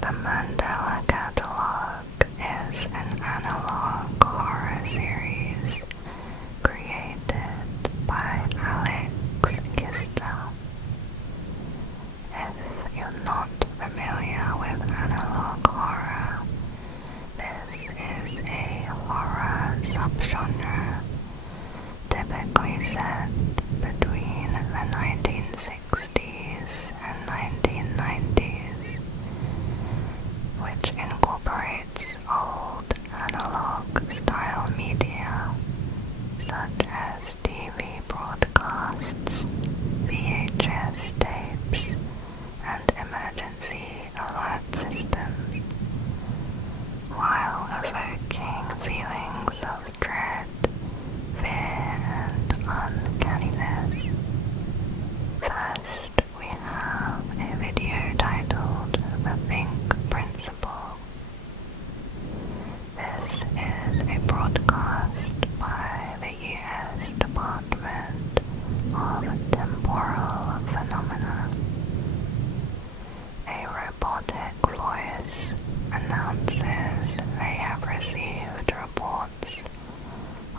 The Mandela Catalogue is an analog horror series created by Alex Kister. If you're not familiar with analog horror, this is a horror subgenre typically set between the 1960s and 1990s, which incorporates old analog-style media such as TV broadcasts, VHS tapes, and emergency alert systems, while evoking feelings of dread, fear, and uncanniness. First, we have a video titled The Think Principle. This is a broadcast by the U.S. Department of Temporal Phenomena. A robotic voice announces they have received reports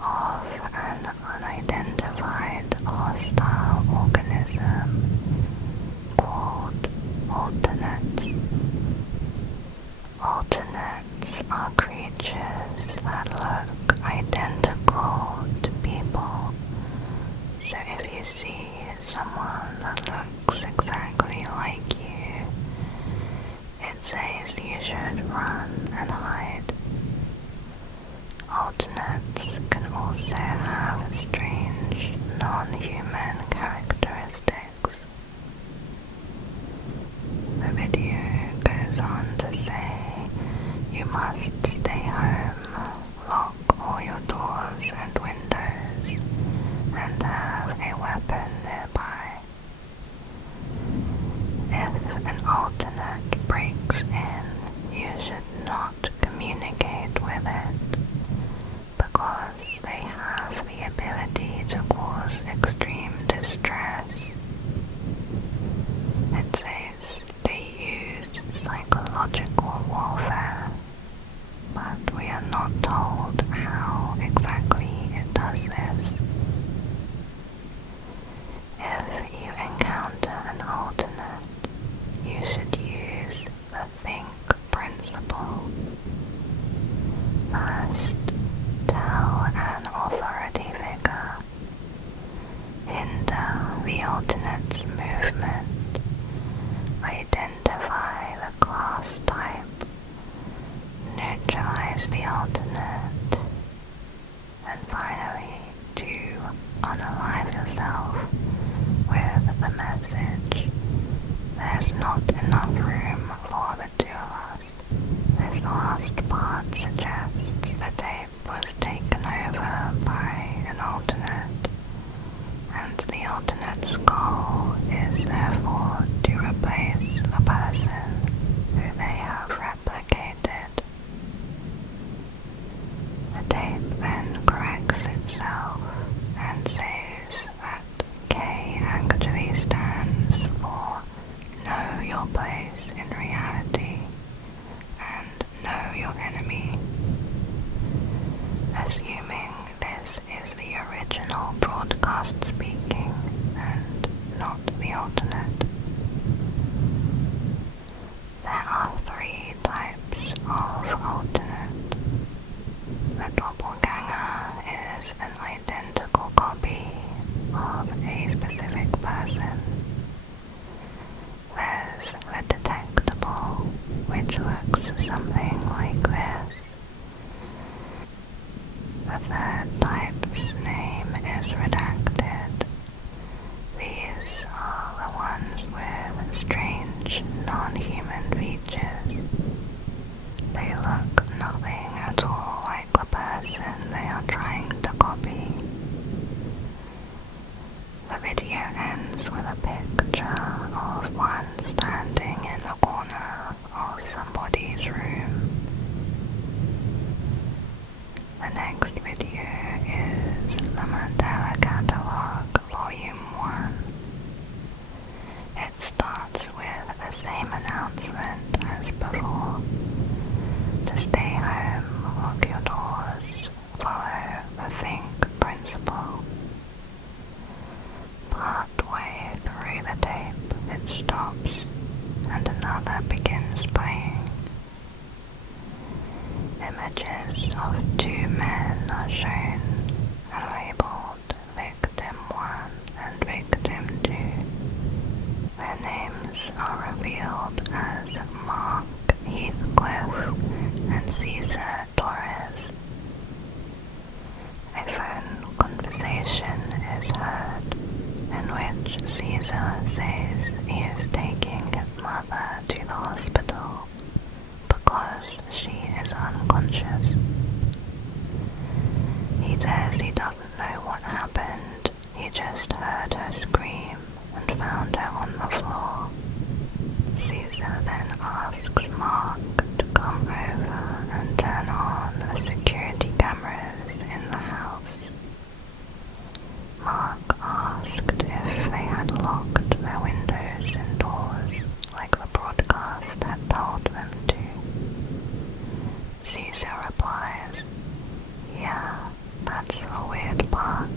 of an unidentified hostile organism called alternates. Alternates are creatures that look identical to people. So if you see someone that looks exactly like you, it says you should run and hide. Alternates can also have strange, non-human characteristics. The video goes on to say you must stay home, lock all your doors and windows, and have a weapon nearby. If an alternate breaks in, you should not communicate with it, because they have the ability to cause extreme distress. It says they use psychological warfare, but we are not told how exactly it does this. If you encounter an alternate, you should use the think principle. First, tell an authority figure. Hinder the alternate's movement. Identify the class type. Neutralize the alternate. And finally, to unalive yourself with the message. There's not enough room for the two of us. This last part suggests the tape was taken over by an alternate, and the alternate's goal is therefore to replace the person who they have replicated. The tape then corrects itself and says that K actually stands for know your place in reality and know your enemy. Assuming this is the original broadcast speaking and not the alternate. There are three types of alternate. The doppelganger is an identical copy of a specific person. There's the detectable, which looks something like this. The third type's name is redacted. These are the ones with strange, non-human features. They look nothing at all like the person they are trying to copy. The video ends with a picture of one standing in the corner of somebody's room. The next video is the Mandela Catalogue Volume 1. It starts with the same announcement as before. stay home, lock your doors, follow the think principle. Partway through the tape, it stops and another begins playing. Images of two men are shown and labeled Victim 1 and Victim 2. Their names are revealed as Mark Heathcliff and Cesar Torres. A phone conversation is heard in which Cesar says he is taking his mother to the hospital because she is unconscious. He says he doesn't know what happened, he just heard her scream and found her on the floor. Cesar then asks Mark to come over and turn on the security cameras in the house. Mark asked if they had locked their windows and doors like the broadcast had told them to. Cesar replies, "Yeah, that's the weird part.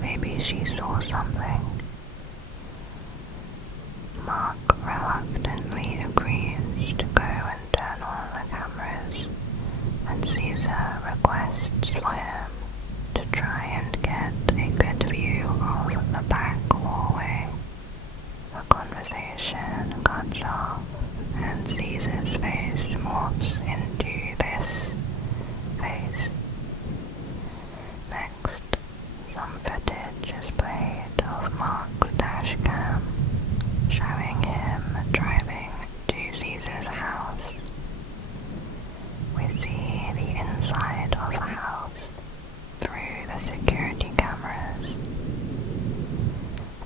Maybe she saw something." Mark reluctantly agrees to go and turn on the cameras, and Cesar requests for him to try and get a good view of the back hallway. The conversation cuts off, and Caesar's face morphs into this face. Next, some footage is played of Mark's dash cam, showing him driving to Caesar's house. We see the inside of the house through the security cameras.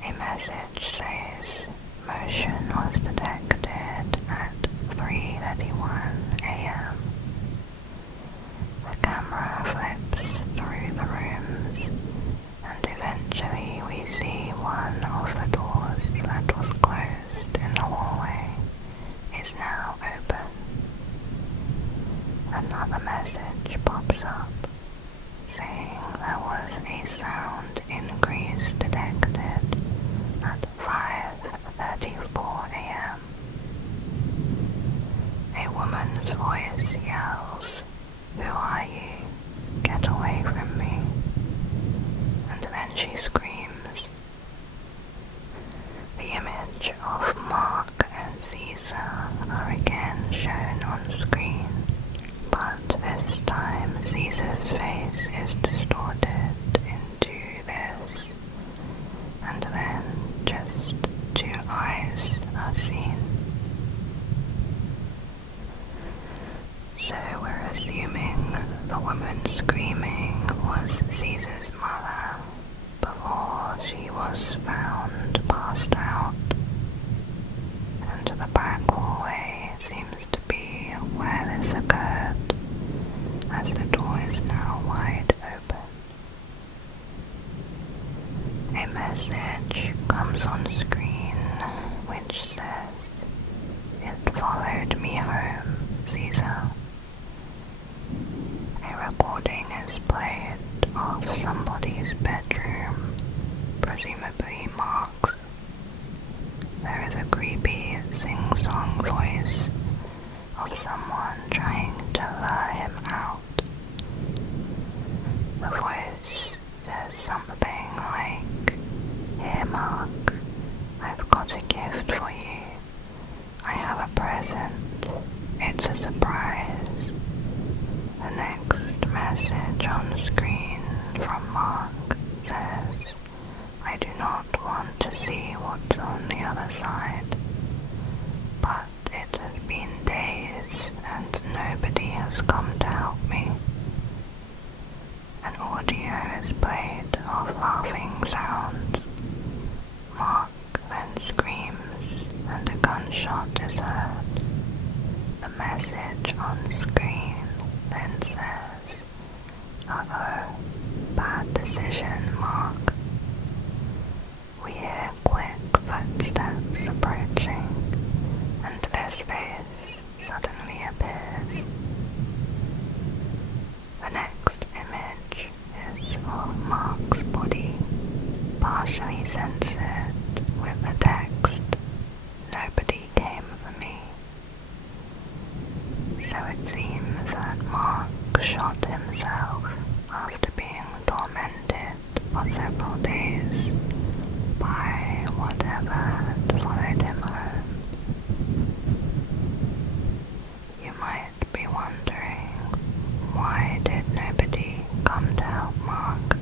A message says motion was detected at 3:31 a.m. The camera flips through the rooms, and eventually we see one of the doors that was closed in the hallway is now open. Another message pops up, saying there was a sound increase detected at 5:34 a.m. A woman's voice yells, "Who are you? Get away from me." And then she screams. The image of Mark and Cesar are again shown on screen, but this time Caesar's face is distorted into this, and then just two eyes are seen. So we're assuming the woman screaming was Caesar's mother before she was found passed out, and the back hallway seems to be where this occurred, as the door is now wide open. A message comes on screen which says, "It followed me home, Caesar." A recording is played of somebody's bedroom, presumably Mark's. There is a creepy sing-song voice of someone trying to lure him out. The voice says something like, "Here, Mark, I've got a gift for you. I have a present. It's a surprise." The next message on screen from Mark says, "I do not want to see what's on the other side, but it has been days and nobody has come to help me." An audio is played of laughing sounds. Mark then screams and a gunshot is heard. The message on screen then says, "Uh-oh, bad decision, Mark." We hear quick footsteps approaching, and this face suddenly appears. So it seems that Mark shot himself after being tormented for several days by whatever had followed him home. You might be wondering, why did nobody come to help Mark?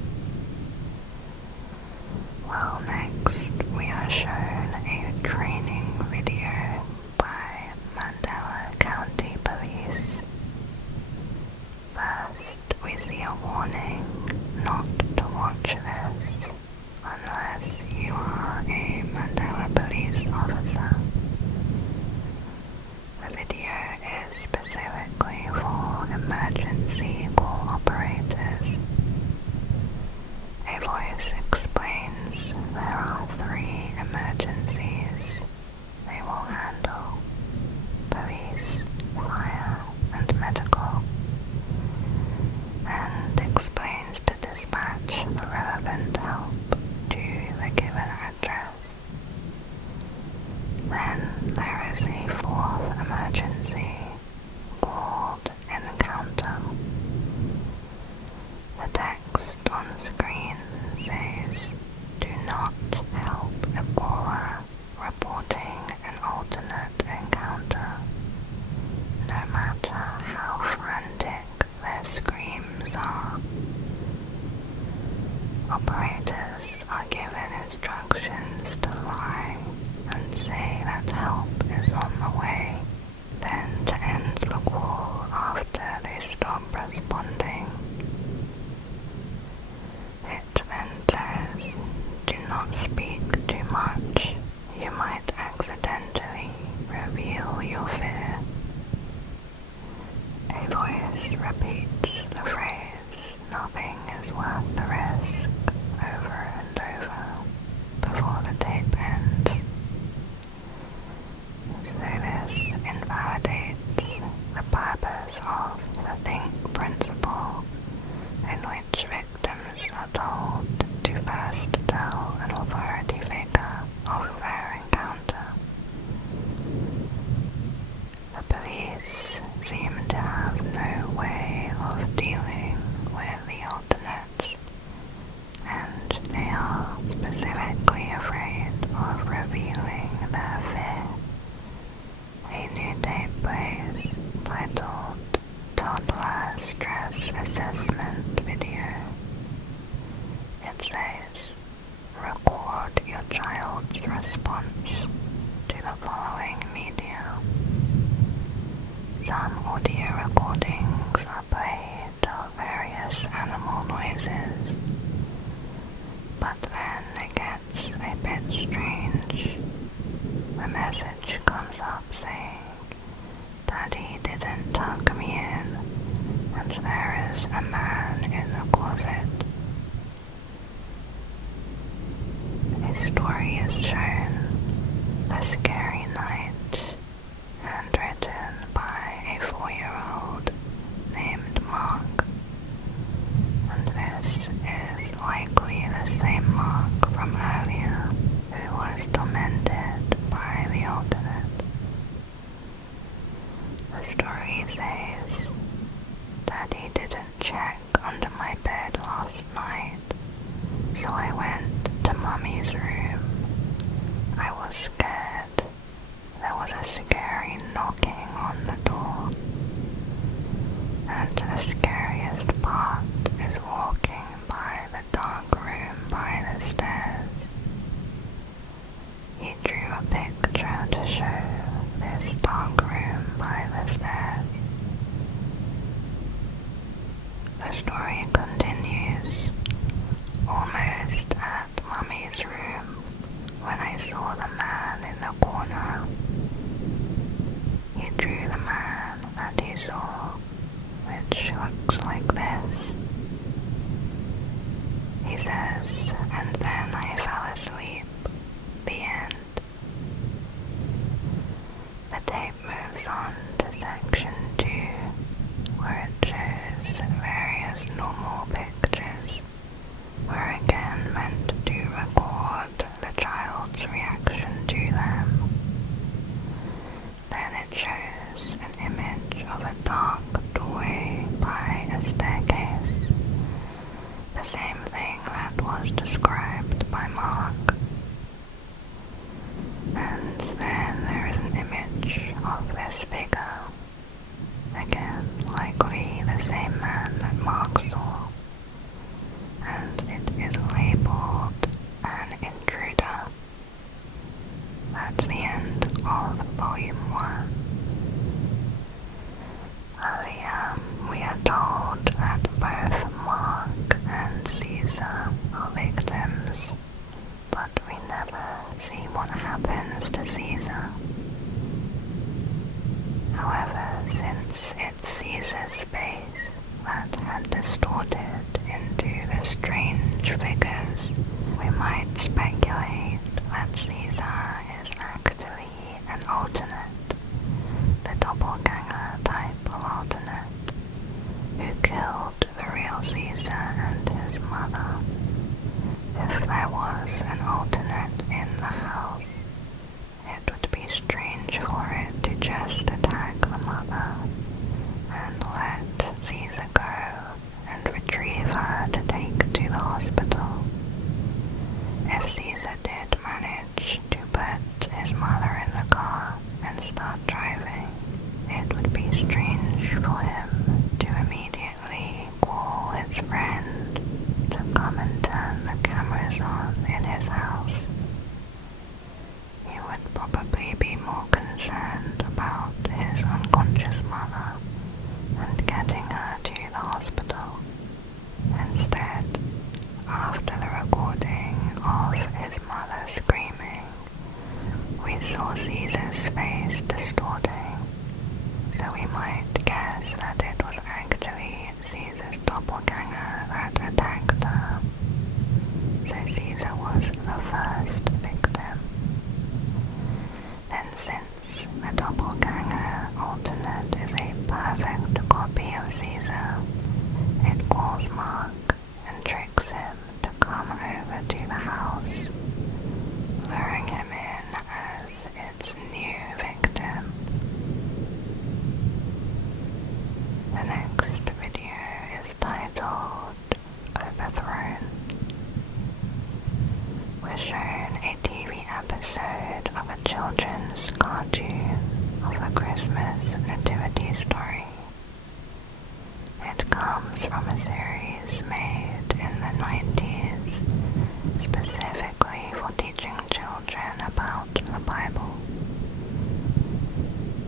Well, next we are shown a training video by Mandela County Police. First, we see a warning not to watch this unless you are a Mandela police officer. The video is specifically for emergency call operators. A voice explains there are 3 emergencies they will handle: police, fire, and medical, and explains to dispatch the relevant help to the given address. Then there is a 4th emergency called encounter. The text on screen says, "Do not help a caller reporting an alternate encounter, no matter how frantic their screams are." Operators are given instructions to lie and say that help is on the way, then to end the call after they stop responding. It then says, "Do not speak too much. You might accidentally reveal your fear." A voice repeats the phrase, "Nothing is worth the risk," over and over before the tape ends. So this invalidates the purpose of the think principle, in which victims are told to first tell an authority figure of their encounter. The police seem to have no way of dealing with the alternates, and they are specifically afraid of revealing their fear. A new tape plays titled "Toddler Stress Assessment Video." It says, "Record your child's response to the following media." Some audio recordings are played of various animal noises, but then it gets a bit strange. The message comes up saying, "Daddy didn't tuck me in, and there is a man in the closet." A story is shown, "The Scary Night," handwritten by a 4-year-old named Mark. And this is likely the same Mark from earlier who was tormented by the alternate. The story says, "Daddy didn't check under my bed last night, so I went to Mummy's room. I was scared. There was a scary knocking on the door. And the scariest part is walking by the dark room by the stairs." He drew a picture to show this dark room by the stairs. The story continues, "Almost at Mummy's room when I saw the man in the corner. He drew the man that he saw, which looks like this." He says, "And then I fell asleep." The end. The tape moves on to section 2, where it shows various normal pictures, were again meant to record the child's reaction to them. Then it shows an image of a dark doorway by a staircase, the same thing that was described by Mark. And then there is an image of this figure, again likely the same man that Mark saw, and it is labeled an intruder. That's the end of Volume 1. Earlier, we are told that both Mark and Caesar are victims, but we never see what happens to Caesar. However, since it's Caesar's face that had distorted into the strange figures, we might speculate that Caesar is actually an alternate, the doppelganger type of alternate, who killed the real Caesar and his mother. If there was an alternate in the house, it would be strange for it to just attack the mother and let Caesar go and retrieve her to take to the hospital. If Caesar did manage to put his mother in the car and start driving, it would be strange for him to immediately call his friend to come and turn the cameras on in his house. He would probably be more concerned about his unconscious mother and getting her to the hospital. Instead, after the recording of his mother screaming, we saw Caesar's face distorting, so we might guess that it was actually Caesar's doppelganger that attacked her. So Caesar was the first victim. Then, since the doppelganger alternate is a perfect copy of Caesar, it calls Mark and tricks him to come over to the house, luring him in as its new victim. The next video is titled Overthrown. We're shown a TV episode of a children's cartoon of the Christmas nativity story. It comes from a series made in the 90s, specifically for teaching children about the Bible.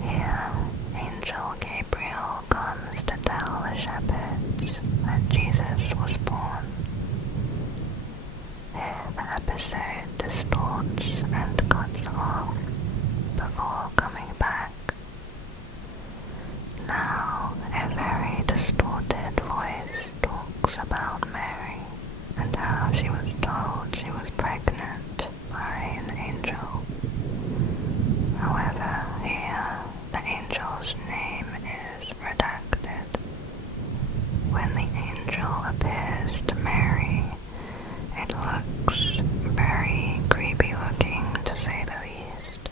Here, Angel Gabriel comes to tell the shepherds that Jesus was born. Here the episode distorts and cuts off before coming back. Now a very distorted voice talks about Mary and how she was told she was pregnant by an angel. However, here the angel's name is redacted. When the angel appears to Mary, it looks very creepy looking, to say the least,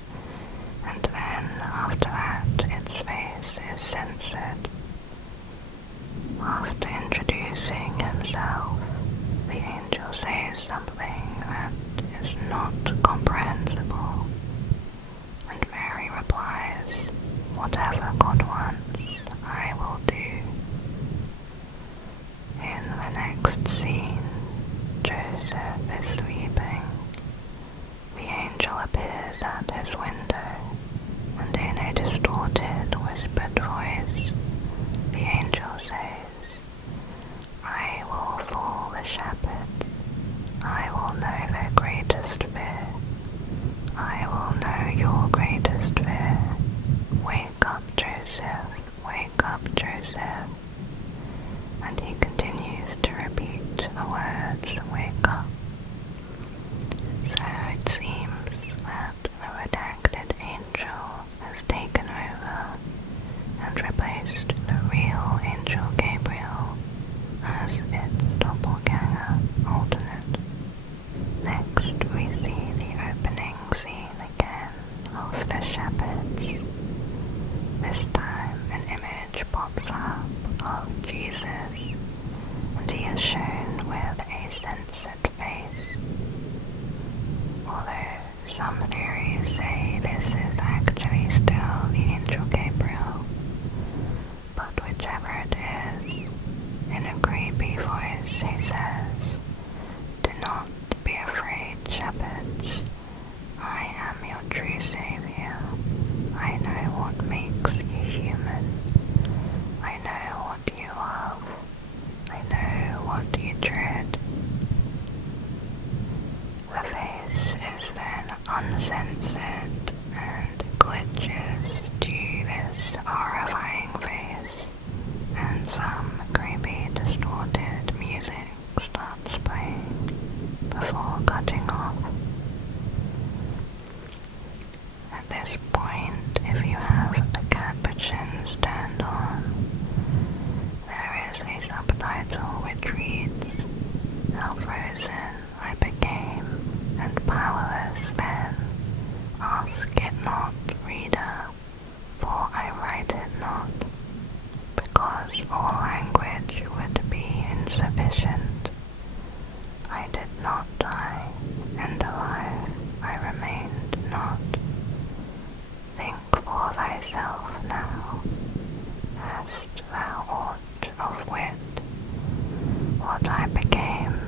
and then after that its face is censored. After introducing himself, the angel says something that is not comprehensible, and Mary replies, "Whatever God wants, I will do." In the next scene, Joseph is sleeping. The angel appears at his window, and in a distorted, whispered voice, the angel says, "I will fool the shepherds. I will know their greatest fear. I will know your greatest fear. Wake up, Joseph. Wake up, Joseph." And he continues to repeat the words, "Wake up." So it seems that the redacted angel has taken over and replaced the real angel Gabriel as its doppelganger alternate. Next we see the opening scene again of the shepherds, this time an image image pops up of Jesus, and he is shown with a censored face. Although some theories say this is actually still the angel Gabriel, but whichever it is, in a creepy voice he says, "Do not be afraid, shepherds. I am your true savior. I know what makes you human. I know what you love. I know what you dread." The face is then uncensored and glitches to this horrifying face, and some creepy distorted music starts playing before cutting off. At this point, if you have the captions turned on, there is a subtitle which reads, "How frozen I became, and powerless then. Ask it not, reader, for I write it not, because all language would be insufficient. I did not die, and alive I remained not. Think for thyself now. Hast thou aught of wit? What I became,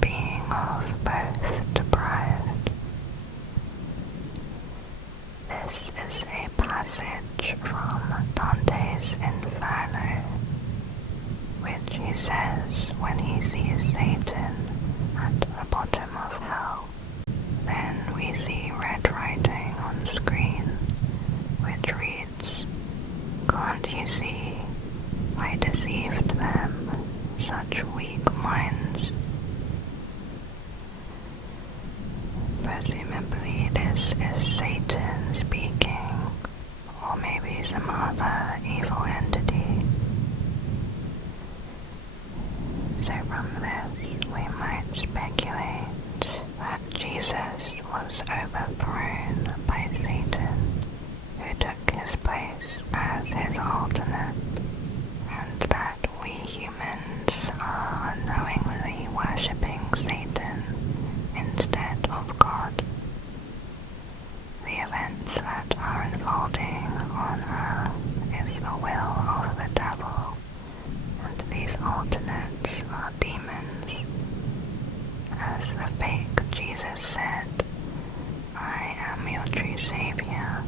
being of both deprived." This is a passage from Dante's Inferno, which he says when he sees Satan at the bottom of hell. Then we see red writing on screen, which reads, "Can't you see? I deceived them, such weak minds." Presumably this is Satan speaking, or maybe some other evil entity. So from this we might speculate that Jesus was overthrown by Satan, who took his place as his alternate, and that we humans are unknowingly worshipping Satan instead of God. The events that are unfolding on earth is the will of the devil, and these alternates are demons. As the fake Jesus said, "I am your true savior.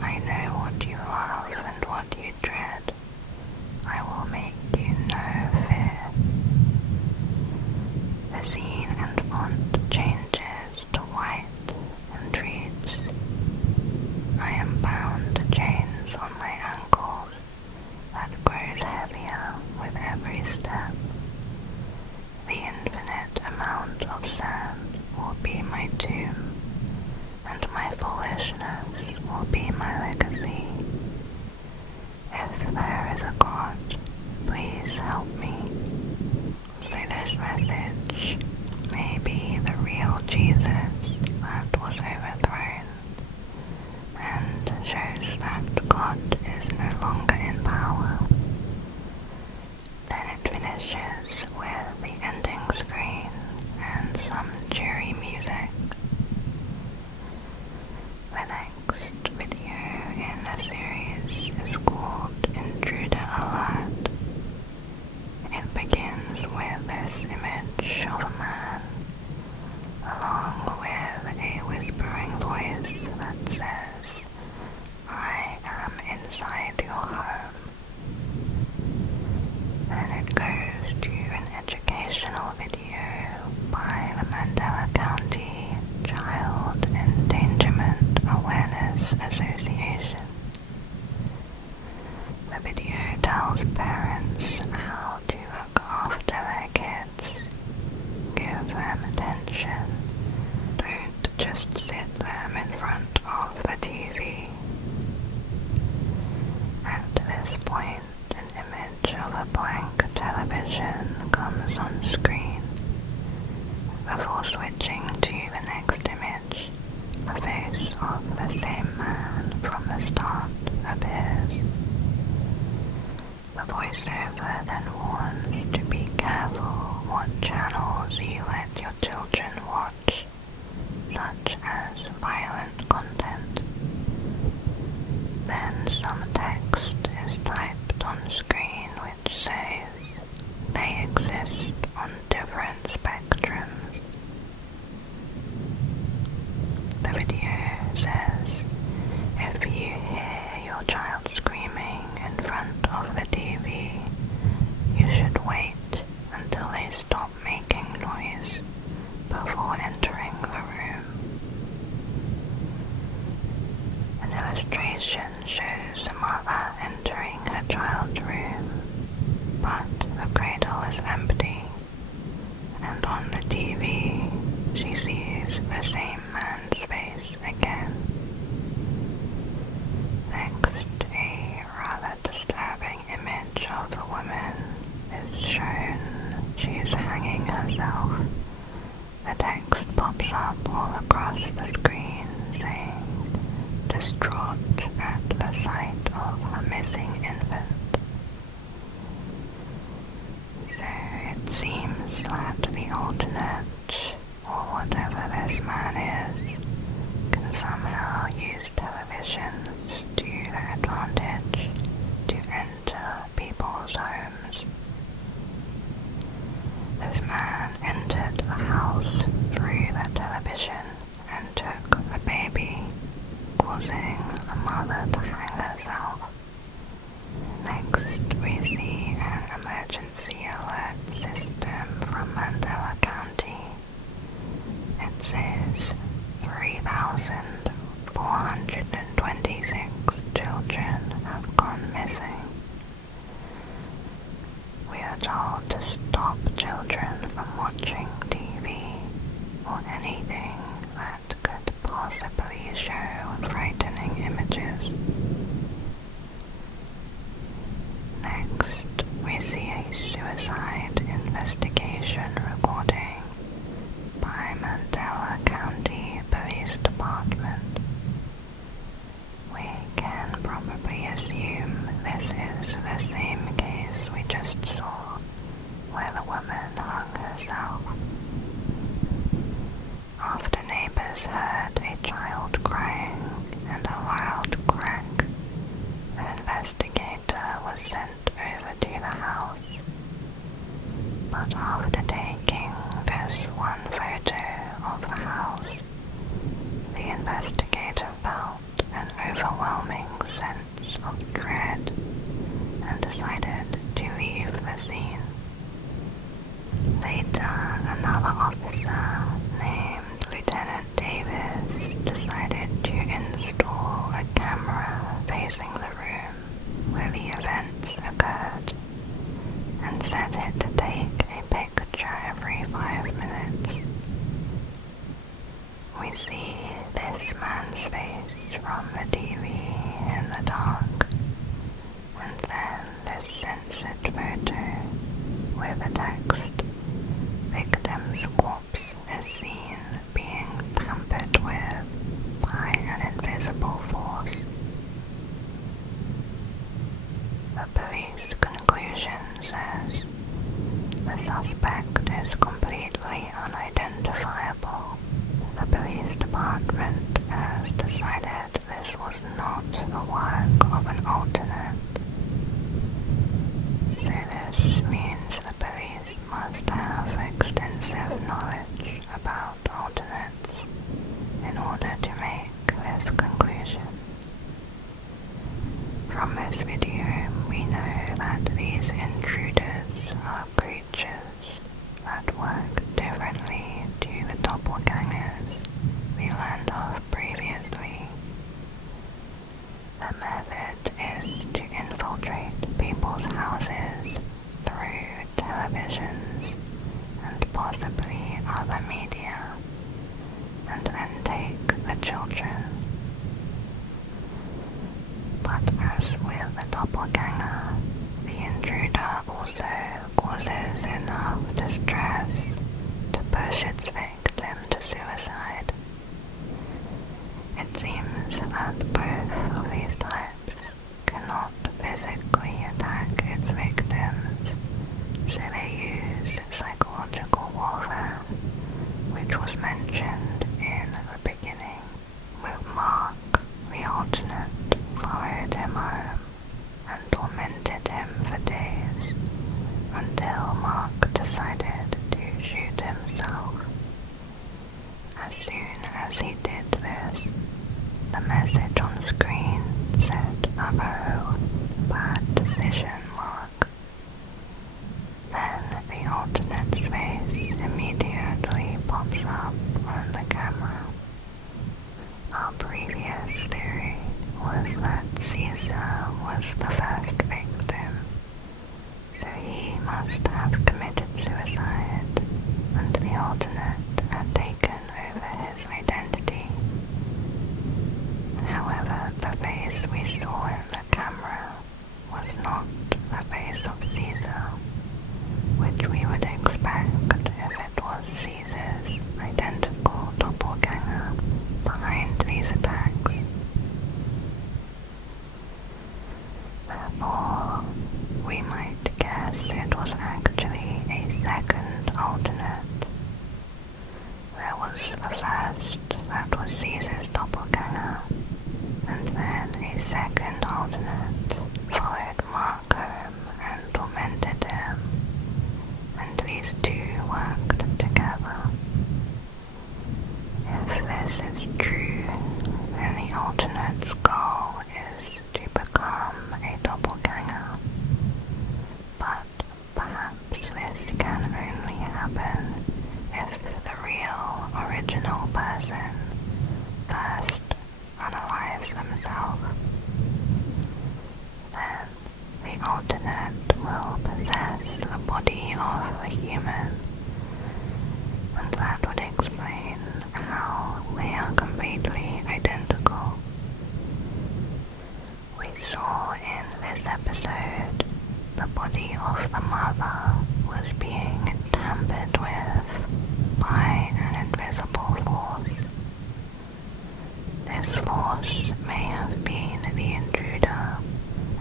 I know what you love and what you dread. I will make you no fear." The scene and font changes to white and reads, "I am bound to chains on my ankles that grows heavier with every step. The infinite amount of sand will be my tomb, and my foolishness will be my legacy. If there is a God, please help me." So this message may be the real Jesus that was overthrown, and shows that God is no longer in power. Then it finishes with the ending screen and some cheery music. The next video in the series is called Intruder Alert. It begins with this image of a man, along with a whispering voice that says, "I am inside your home." Then it goes to an educational video by the Mandela County Child Endangerment Awareness Association. The video tells parents how to look after their kids, give them attention, don't just sit them in front of the TV. At this point, an image of a blank television comes on screen, before switching to the next image. The face of the same man from the start appears. voiceover then warns to be careful what channels you let your children watch, such as violent content. Then some text is typed on screen which says they exist on different spectrums. The video says if you hear your child screaming in front of the TV, you should wait until they stop making noise before entering the room. An illustration shows a mother entering her child's room, but the cradle is empty, and on the TV she sees the same man's face again. Next, a rather disturbing image of a woman is shown. She is hanging herself. The text pops up all across the screen saying, "Distraught at the sight of her missing infant." So it seems that the alternate, or whatever this man is, can somehow use televisions to their advantage to enter people's homes. This man entered the house through the television and took the baby, causing the mother to hang herself. Next, we see an emergency alert system from Mandela County. It says 3,426 children have gone missing. We are told to stop children from watching TV or anything that could possibly show frightening images. Next, we see a suicide investigation recording by Mandela County Police Department. We can probably assume this is the same case we just saw, where the woman hung herself. After neighbors heard a child crying and a loud crack, an investigator was sent over to the house. But after taking this one photo of the house, the investigator felt an overwhelming sense of dread and decided to leave the scene. Later, another officer named Lieutenant Davis decided to install a camera facing the room where the events occurred and set it to take a picture every 5 minutes. We see this man's face from the TV in the dark, and then this censored photo with the text, "Victim's corpse is seen being tampered with by an invisible force." The police conclusion says the suspect is completely unidentifiable. The police department has decided this was not the work of an alternate. So this means the police must have extensive knowledge about alternates in order to make this conclusion. From this video, we know that these intruders are creatures that work differently to the doppelgangers we learned of previously. The method is to infiltrate people's houses through televisions and possibly other media, and then take the children. But as with the doppelganger, the intruder also causes enough distress to push its victim to suicide. It seems that both of these types cannot physically attack its victim. days until Mark decided to shoot himself. As soon as he did this, the message on screen said, "Oh, bad decision, Mark." Then the alternate's face immediately pops up on the camera. Our previous theory was that Caesar was the first victim, so he must have committed suicide, and the alternate had taken over his identity. However, the face we saw in the camera was not the face of Caesar, which we would expect if it was Caesar's identical doppelganger behind these attacks. Therefore, we might guess it was actually a second alternate. There was the first, that was Caesar's doppelganger, and then a second alternate followed Mark home and tormented him, and these two worked together. If this is true, then the alternate's goal is to become a doppelganger. But perhaps this can only happen if the real, original person first unalives themselves. Then the alternate will possess the body of a human, and that would explain how they are completely identical. We saw in this episode the body of the mother was being tampered with by an invisible force. This force may have been the intruder,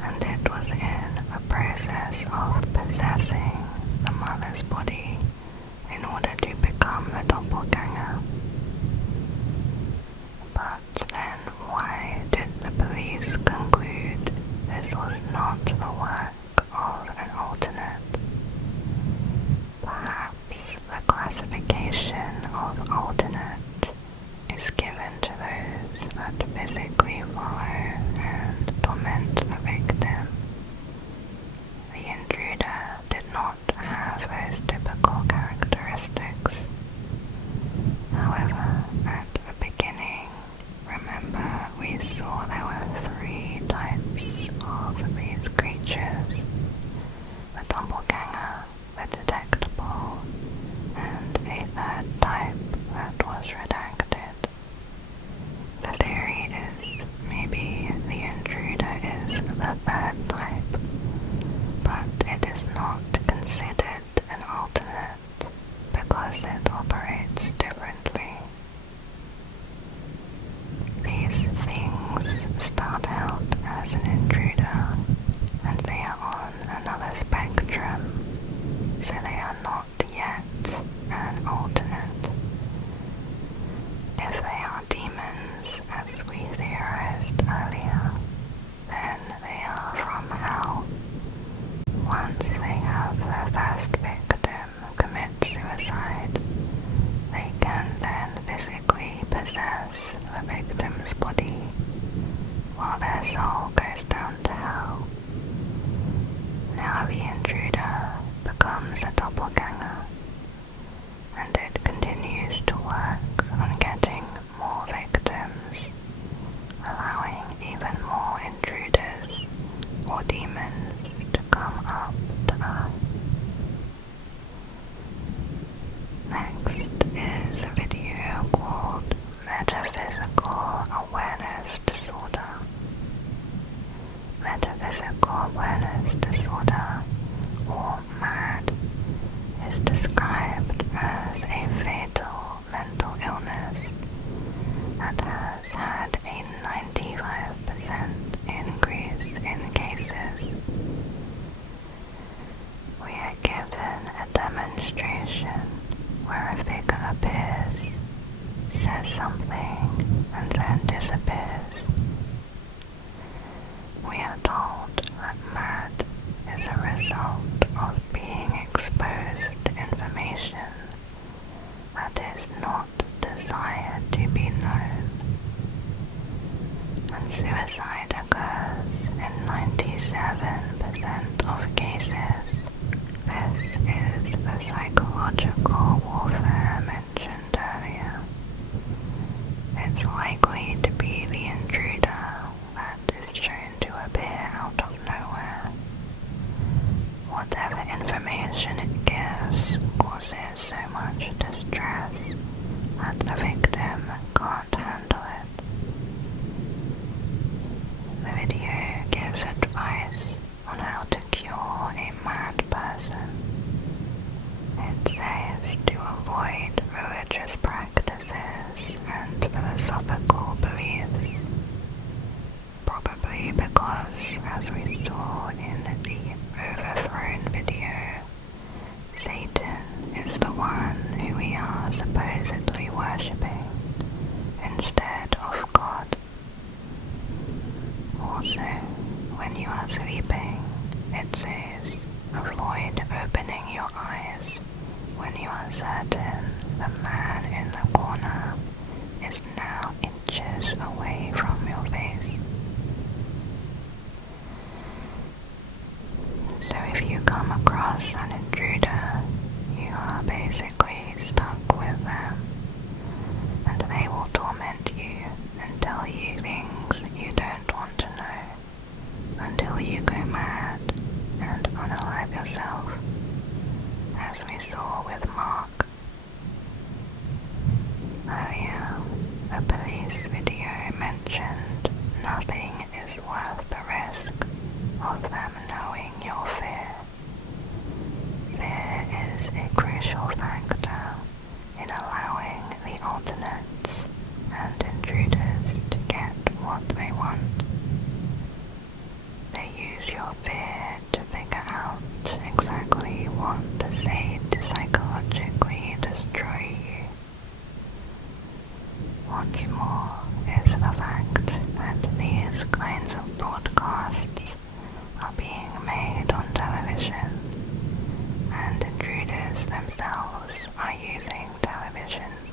and it was in the process of possessing the mother's body in order to become the doppelganger. But then why did the police conclude this was not the work of an alternate? Perhaps the classification of alternate is given to those that physically follow and torment the victim. The intruder did not have those typical characteristics. However, at the beginning, remember we saw there were 3 types of these creatures: the doppelganger, the detectable, and a third type that was redacted. The theory is maybe the intruder is the third type, but it is not considered an alternate because it operates differently. These things start out as an intruder, and they are on another spectrum, so they are not yet an alternate. If they are demons, as we theorized earlier, then they are from hell. Once they have their first victim commit suicide, they can then physically possess the victim's body, while their soul goes down to hell. Now the intruder becomes a doppelganger, and it continues to work on getting more victims, allowing even more intruders or demons to come up to Earth. Next is a video called Metaphysical Awareness Disorder. Metaphysical Awareness Disorder, or MAD, is described as a fatal mental illness that has had a 95% increase in cases. We are given a demonstration where a figure appears, says something, and then disappears. We are told that MAD is a result of cases, this is the psychological warfare mentioned earlier. It's likely to be the intruder that is shown to appear out of nowhere. Whatever information it gives causes so much distress that the victim can't handle it. The video gives advice on how to cure a mad person. It says to avoid religious practices and philosophical beliefs, probably because, as we saw in the overthrown video, Satan is the one who we are supposedly worshipping instead of God. Also, when you are sleeping, it says, avoid opening your eyes when you are certain the man in the corner is now inches away from your face. So if you come across an intruder, you are basically stuck with them, and they will torment you and tell you things you don't want to know until you go mad and unalive yourself, as we saw with Mark. Earlier, the police video mentioned nothing is worth the risk of them knowing your fear. Fear is a crucial factor in allowing the alternates and intruders to get what they want. They use your fear to figure out exactly what to say to psychologically destroy you. What's more is the fact that these kinds of broadcasts are being made on television, and intruders themselves are using televisions,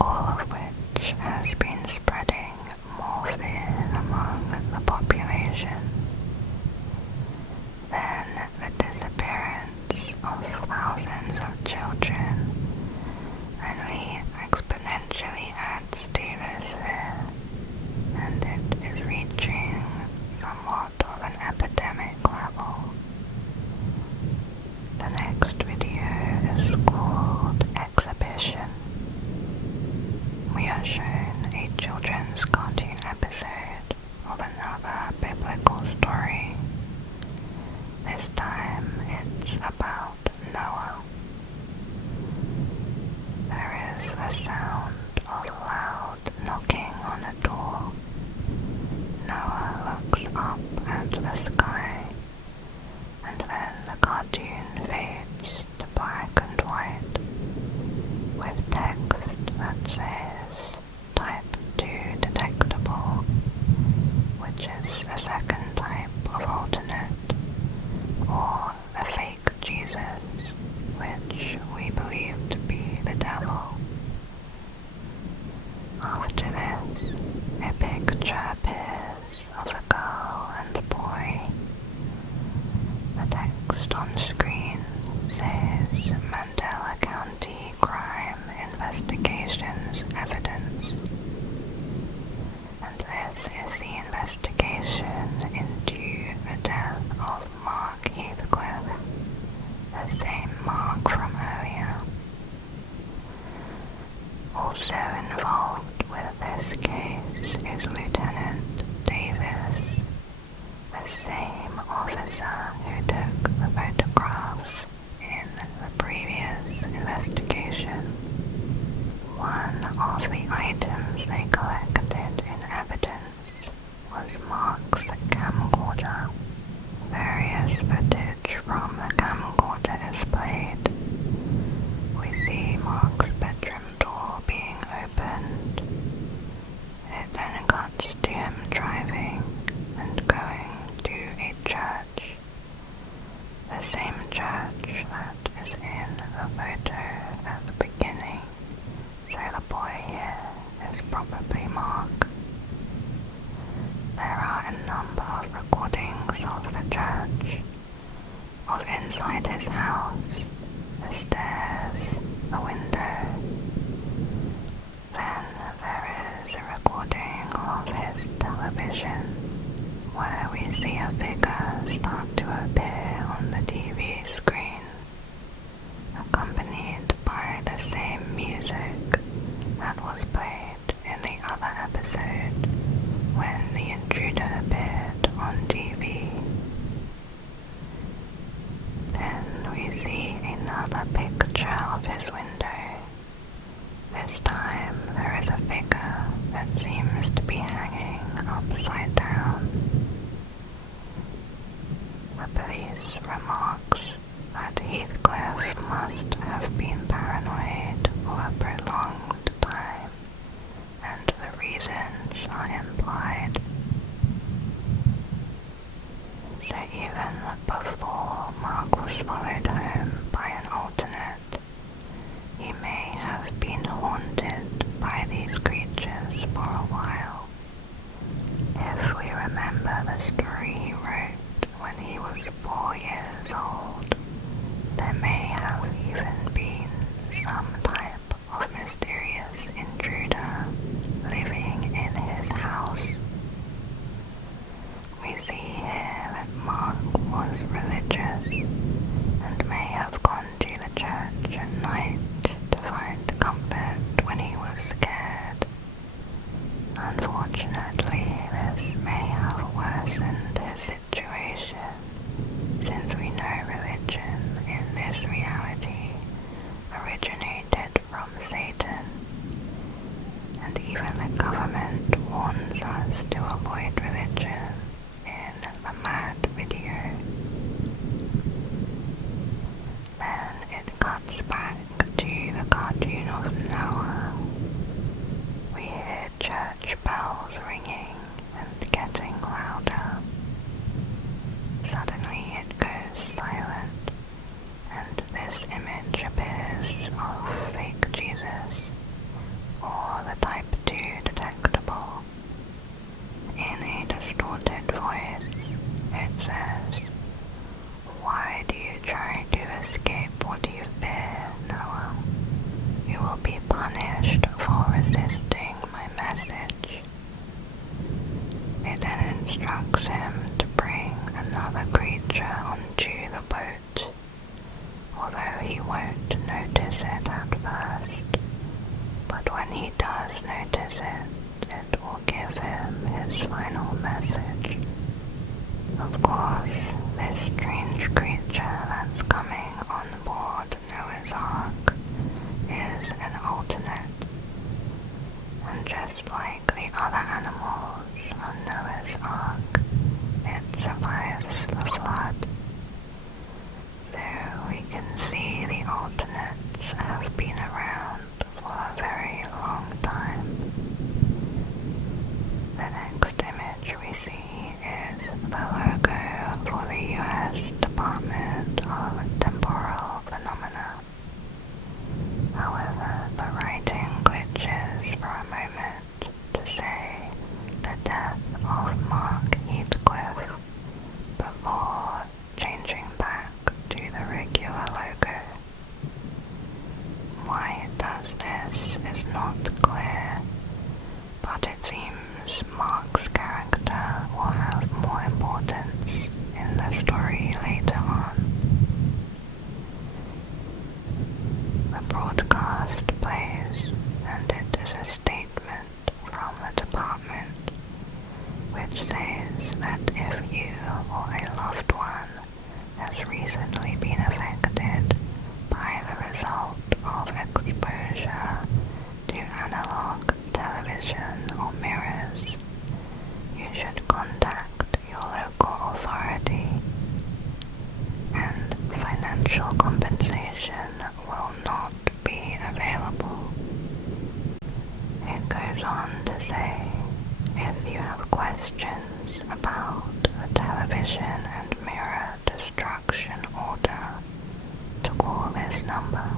all of which has been spreading more fear among the population. Then the disappearance of thousands of children only exponentially adds to this fear, and it is reaching somewhat of an epidemic level. The next video is called Exhibition. We are shown a children's cartoon episode of another biblical story. This time it's about Noah. There is the sound of loud knocking on a door. Noah looks up at the sky, and then the cartoon fades to black and white, with text that says Type 2 detectable, which is a second type of alternate, or the fake Jesus, which we believe to be the devil. inside his house, the stairs, the window. Then there is a recording of his television, where we see a figure start to appear on the TV screen, accompanied by the same music that was played in the other episode when the intruder appeared on TV. Then we see another picture of his window. This time there is a figure that seems to be hanging upside down. The police remarks that Heathcliff must have been paranoid for a prolonged time, and the reasons are implied. So even before Mark was followed home by an alternate, he may have been haunted by these creatures for a while. If we remember the story he wrote when he was 4 years old, there may have even been some type of mysterious intruder living in his house. We see here that Mark was religious and may have gone to the church at night to find comfort when he was scared. Unfortunately, this may have worsened his situation, since we know religion in this reality originated from Satan, and even the government warns us to avoid religion in the Mad video. Then it cuts back to the cartoon of Noah. We hear church bells ringing and getting louder. Suddenly it goes silent, and this image appears of fake Jesus, or the type 2 detectable. In a distorted voice, it says, "Why do you try to escape what you fear, Noah? You will be punished for resisting my message." It then instructs him to bring another creature onto the boat, although he won't notice it at first. But when he does notice it, it will give him his final message. Of course, this strange creature that's coming on board Noah's Ark is an alternate, and just like the other animals on Noah's Ark, it survives the flood. So we can see the alternates have been around for a very long time. The next image we see is the logo for the US Department of Temporal Phenomena. However, the writing glitches for a moment to say the death of Mark Heathcliff before changing back to the regular logo. Why it does this is not clear, but it seems Mark's character will have more importance in the story later on. The broadcast plays, and it is a statement from the department which says that if you or a loved one has recently been affected by the result of exposure to analog television or mirrors, you should contact your local authority, and financial compensation will not be available. It goes on to say, if you have questions about the television and mirror destruction order, to call this number.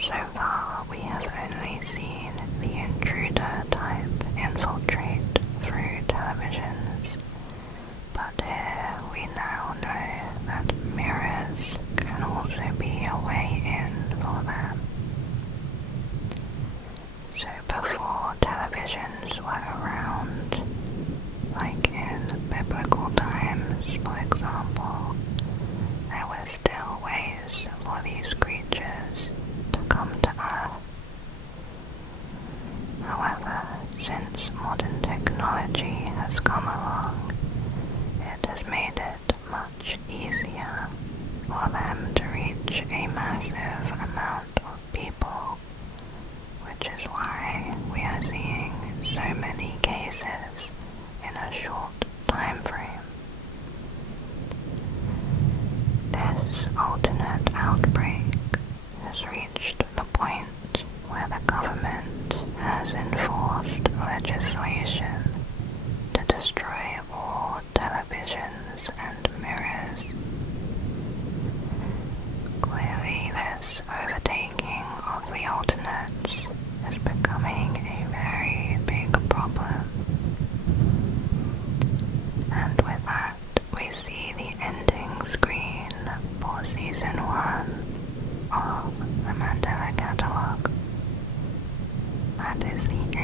So far, we have only seen the intruder type infiltrate through televisions, but here we now know televisions were around, like in biblical times, for example, there were still ways for these creatures to come to Earth. However, since modern technology has come along, it has made it much easier for them to reach a massive amount of people, which is why we are seeing so many cases in a short time frame. This alternate outbreak has reached the point where the government has enforced legislation to destroy all televisions and mirrors. Clearly, this overtaking of the alternates is becoming a very big problem. And with that, we see the ending screen for Season 1 of the Mandela Catalogue. That is the